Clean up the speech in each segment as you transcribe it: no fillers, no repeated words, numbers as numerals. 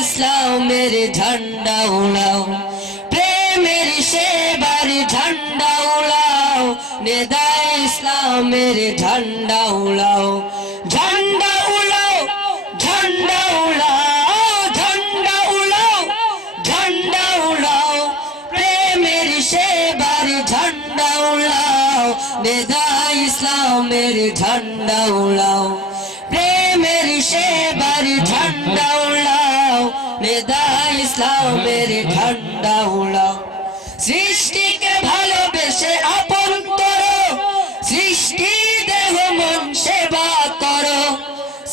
ইসলামের ঝান্ডা উড়াও, প্রেমের সেবার ঝান্ডা উড়াও, নেদায় ইসলামের ঝান্ডা উড়াও, ঝান্ডা উড়াও, ঝান্ডা উড়াও, ঝান্ডা উড়াও, ঝান্ডা উড়াও, প্রেমের সেবার ঝান্ডা উড়াও, নেদায় ইসলামের ঝান্ডা উড়াও, প্রেমের সেবার ঝান্ডা উড়াও, নেদায় ইসলামের ঝান্ডা উড়াও। সৃষ্টিকে ভালোবেসে আপন করো, সৃষ্টি দেহ মন সেবা করো,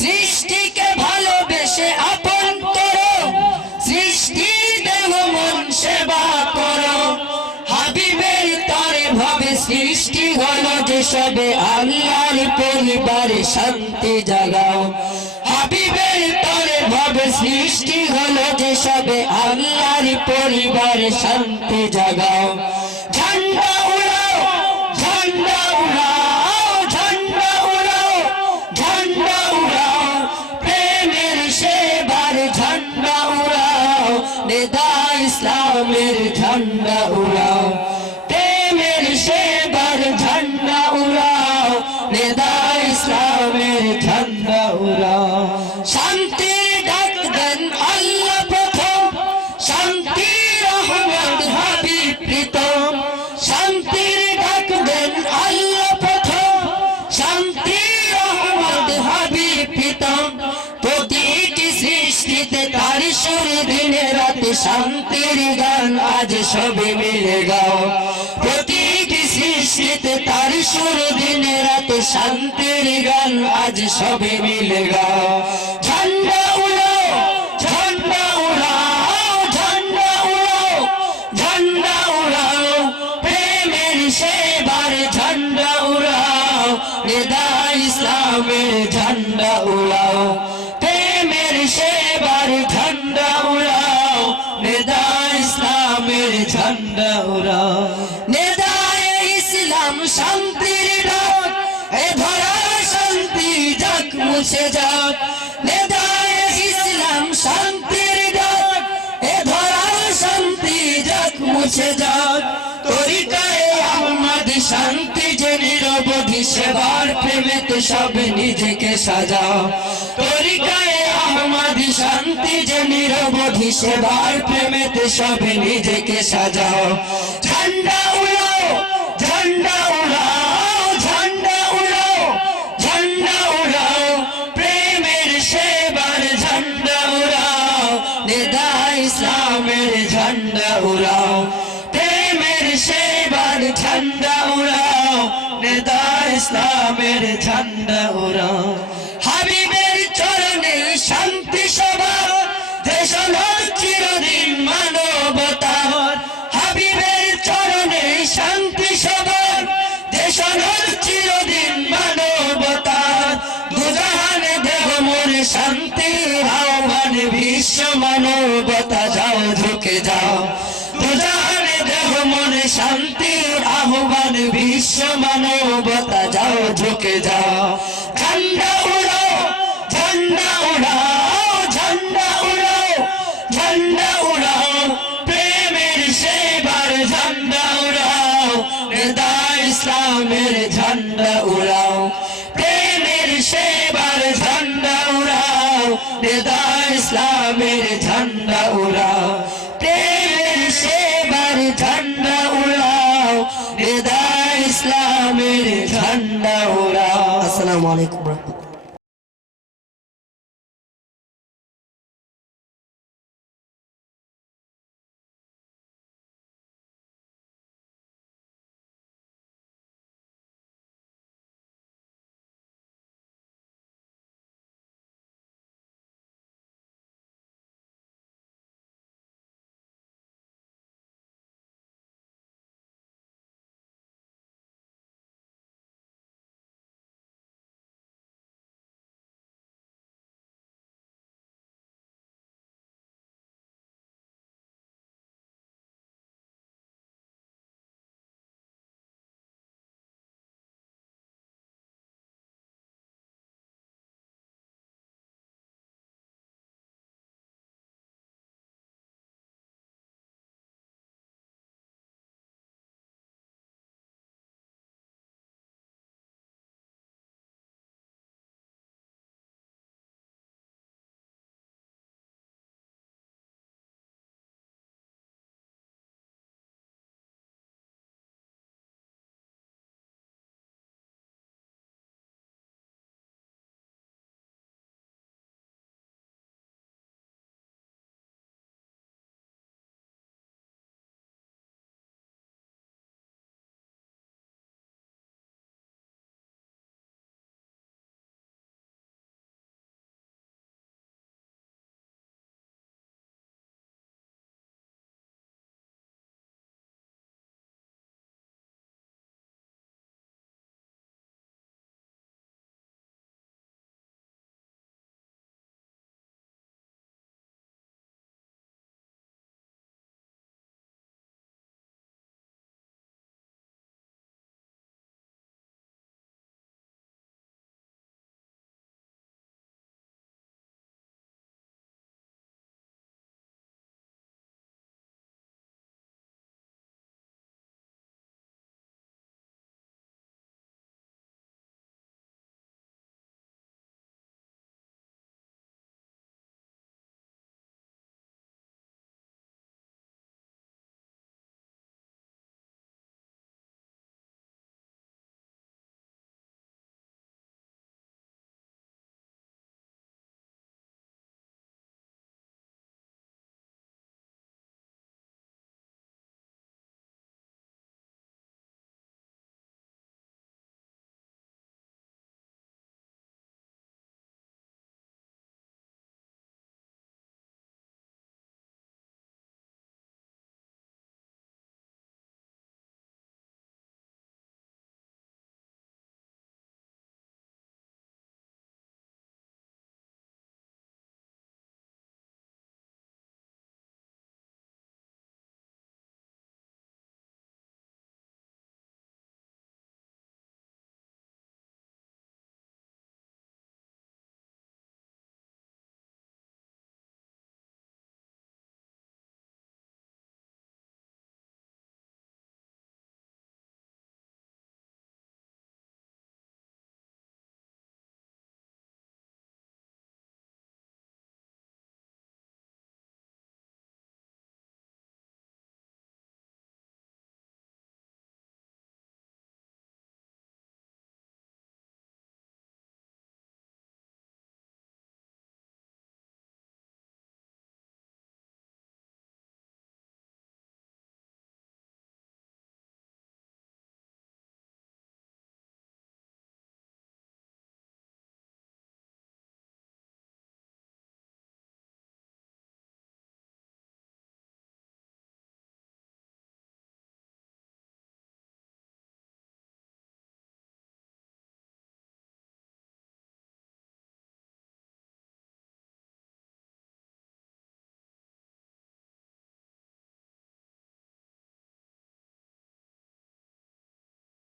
সৃষ্টিকে ভালোবেসে আপন করো, সৃষ্টি দেহ মন সেবা করো। হাবিবের তরে ভাবে সৃষ্টি হলো যেসবে, আল্লাহর পরিবারে শান্তি জাগাও। হাবিবের তরে ভাবে সৃষ্টি হলো যেসবে, আল্লাহর পরিবারে শান্তি জাগাও। ঝান্ডা উড়াও, ঝান্ডা উড়াও, ঝান্ডা উড়াও, ঝান্ডা উড়াও, প্রেমের সেবার ঝান্ডা উড়াও, নেদায় ইসলামের ঝান্ডা উড়াও, প্রেমের সেবার ঝান্ডা উড়াও, নেদায় ইসলামের ঝান্ডা উড়াও। শান্তির ডাক দেন আল্লাহ প্রথম, শান্তির রহমত হাবিব প্রীতম, শান্তির ডাক দেন আল্লাহ প্রথম, শান্তির রহমত হাবিব প্রীতম। প্রতিটি সৃষ্টিতে তার সুর দিনে রাতে, শান্তির গান আজ সবে মিলে গাও। প্রতিটি সৃষ্টিতে তার সুর দিনে রাতে, শান্তির গান আজ সবে মিলে গাও। ঝান্ডা উড়াও, ঝান্ডা উড়াও, ঝান্ডা উড়াও, ঝান্ডা উড়াও, প্রেমের সেবার ঝান্ডা উড়াও, নেদায় ইসলামের ঝান্ডা উড়াও, প্রেমের সেবার ঝান্ডা উড়াও, নেদায় ইসলামের ঝান্ডা উড়াও। নেদায় ইসলাম শান্তির ডাক, এ ধরার শান্তি যাক মুছে যাক। নেদায় ইসলাম শান্তির ডাক, এ ধরার শান্তি যাক মুছে যাক। তরিকায়ে আহমদ শান্তি যে নিরবধি, সেবার প্রেমেতে সব নিজেকে সাজাও। তরিকায়ে আহমদ শান্তি যে নিরবধি, সেবার প্রেমেতে সব নিজেকে সাজাও। ঝান্ডা উড়াও, ঝান্ডা উড়াও, ঝান্ডা উড়াও, ঝান্ডা উড়াও, প্রেমের সেবার ঝান্ডা উড়াও, নেদায় ইসলামের ঝান্ডা উড়াও, প্রেমের সেবার ঝান্ডা উড়াও, নেদায় ইসলামের ঝান্ডা উড়াও। হাবিবের চরণে শান্তি সভা, দেশ হলো চিরদিন মানবতার। হাবিবের চরণে শান্তি সভা, দেশ হলো চিরদিন মানবতার। দুজাহানে দেহ মনে শান্তির আহ্বান, বিশ্ব মানবতা যাও ঝুঁকে যাও। দুজাহানে দেহ মনে শান্তির আহ্বান, বিশ্ব মানবতা যাও ঝুঁকে যাও। ঝান্ডা উড়াও, ঝান্ডা উড়াও, ঝান্ডা উড়াও, ঝান্ডা উড়াও, প্রেমের সেবার ঝান্ডা উড়াও, নেদায় ইসলামের ঝান্ডা উড়াও, প্রেমের সেবার ঝান্ডা উড়াও, নেদায় ইসলামের ঝান্ডা উড়াও, প্রেমের সেবার ঝান্ডা উড়াও, নেদায় ইসলামের ঝান্ডা উড়াও। আসসালামু আলাইকুম।